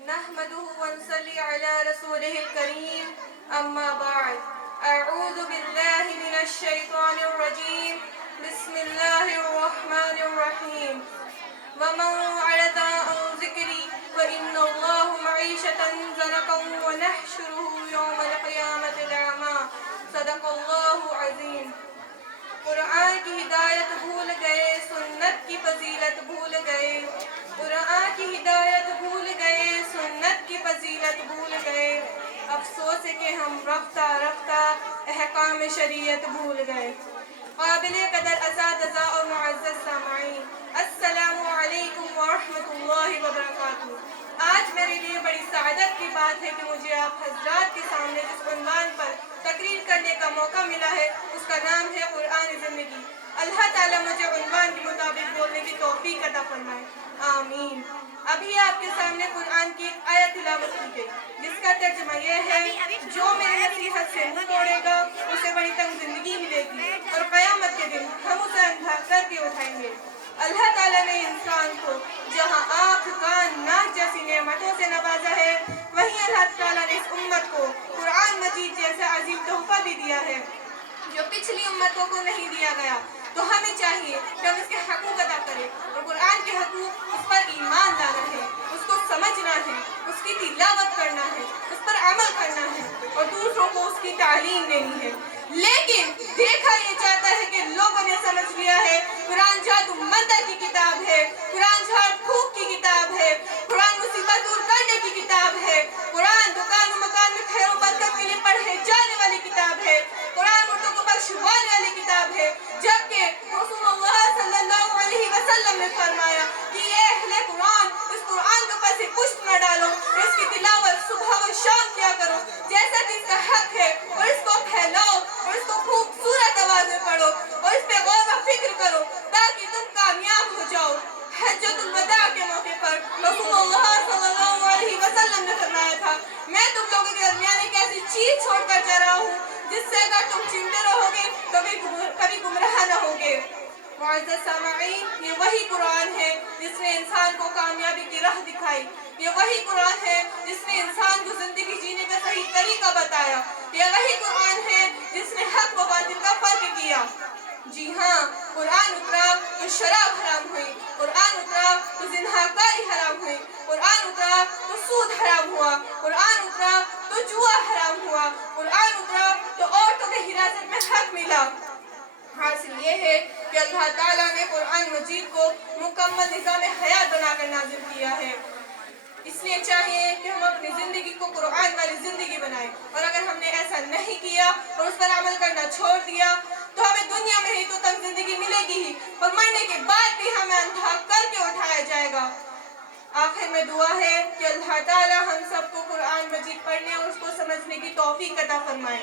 نحمده ونصلي على رسوله الكريم أما بعد أعوذ بالله من الشيطان الرجيم بسم الله الرحمن الرحيم ومن أعرض عن ذكري فإن الله معيشة ضنكا ونحشره يوم القيامة أعمى صدق الله عظيم. قرآن کی ہدایت بھول گئے، سنت کی فضیلت بھول گئے. قرآن کی ہدایت بھول گئے، سنت کی فضیلت بھول گئے. افسوس ہے کہ ہم رفتہ رفتہ احکام شریعت بھول گئے. قابل قدر اساتذہ اور معزز سامعین، السلام علیکم ورحمۃ اللہ وبرکاتہ. آج میرے لیے بڑی سعادت کی بات ہے کہ مجھے آپ حضرات کے سامنے جس عنوان پر تقریر کرنے کا موقع ملا ہے اس کا نام ہے قرآن زندگی. اللہ تعالیٰ مجھے عنوان کے مطابق بولنے کی توفیق عطا فرمائے، آمین. ابھی آپ کے سامنے قرآن کی ایک آیت تلاوت کی گئی جس کا ترجمہ یہ ہے: جو میری نصیحت سے منہ موڑے گا اسے بڑی تنگ زندگی ملے گی اور قیامت کے دن ہم اسے اندھا کر کے اٹھائیں گے. اللہ تعالیٰ نے انسان کو جہاں آنکھ کان ناک جیسی نعمتوں سے نوازا ہے، وہیں اللہ تعالیٰ نے اس امت کو قرآن مجید جیسا عظیم تحفہ بھی دیا ہے جو پچھلی امتوں کو نہیں دیا گیا. تو ہمیں چاہیے کہ ہم اس کے حقوق ادا کریں، اور قرآن کے حقوق اس پر ایمان لانا ہے، اس کو سمجھنا ہے، اس کی تلاوت کرنا ہے، اس پر عمل کرنا ہے اور دوسروں کو اس کی تعلیم دینی ہے. لیکن دیکھا یہ جاتا ہے کہ لوگوں نے سمجھ لیا ہے قرآن جادو منتر کی کتاب ہے، قرآن جھاڑ پھونک کی کتاب ہے، قرآن مصیبت دور کرنے کی کتاب ہے، قرآن دکان و مکان میں خیر و برکت کے لیے پڑھے جانے والی کتاب ہے، قرآن مردوں کو بخشوانے والی کتاب ہے. جبکہ رسول اللہ صلی اللہ علیہ وسلم نے فرمایا کہ یہ اہل قرآن اس قرآن کے اوپر سے پشت نہ ڈالو، اس کی تلاوت صبح و شام کیا کرو جیسا کہ اس کا حق ہے، اور اس کو پھیلاؤ اور اس کو خوبصورت آواز میں پڑھو اور اس پہ غور و فکر کرو تاکہ تم کامیاب ہو جاؤ. حجۃ الوداع کے موقع پر رسول اللہ صلی اللہ علیہ وسلم نے فرمایا تھا: میں تم لوگوں کے درمیان ایک ایسی چیز چھوڑ کر جا رہا ہوں جس سے اگر تم چنتے رہو گے کبھی گمراہ نہ ہوگے. معزز سامعین، یہ وہی قرآن ہے جس نے انسان کو کامیابی کی راہ دکھائی. یہ وہی قرآن ہے جس نے انسان کو زندگی جینے کا صحیح طریقہ بتایا. یہ وہی قرآن ہے جس نے حق و باطل کا فرق کیا. جی ہاں، قرآن اترا تو شراب حرام ہوئی، قرآن اترا تو زناکاری حرام ہوئی، قرآن اترا تو سود حرام ہوا، قرآن اترا تو جوا حرام ہوا، قرآن اترا تو عورتوں کے حراست میں حق ملا. حاصل یہ ہے کہ اللہ تعالیٰ نے قرآن مجید کو مکمل نظام حیات بنا کر نازل کیا ہے. اس لیے چاہیے کہ ہم اپنی زندگی کو قرآن والی زندگی بنائیں، اور اگر ہم نے ایسا نہیں کیا اور اس پر عمل کرنا چھوڑ دیا تو ہمیں دنیا میں ہی تو تنگ زندگی ملے گی ہی، اور مرنے کے بعد بھی ہمیں اندھا کر کے اٹھایا جائے گا. آخر میں دعا ہے کہ اللہ تعالی ہم سب کو قرآن مجید پڑھنے اور اس کو سمجھنے کی توفیق عطا فرمائے.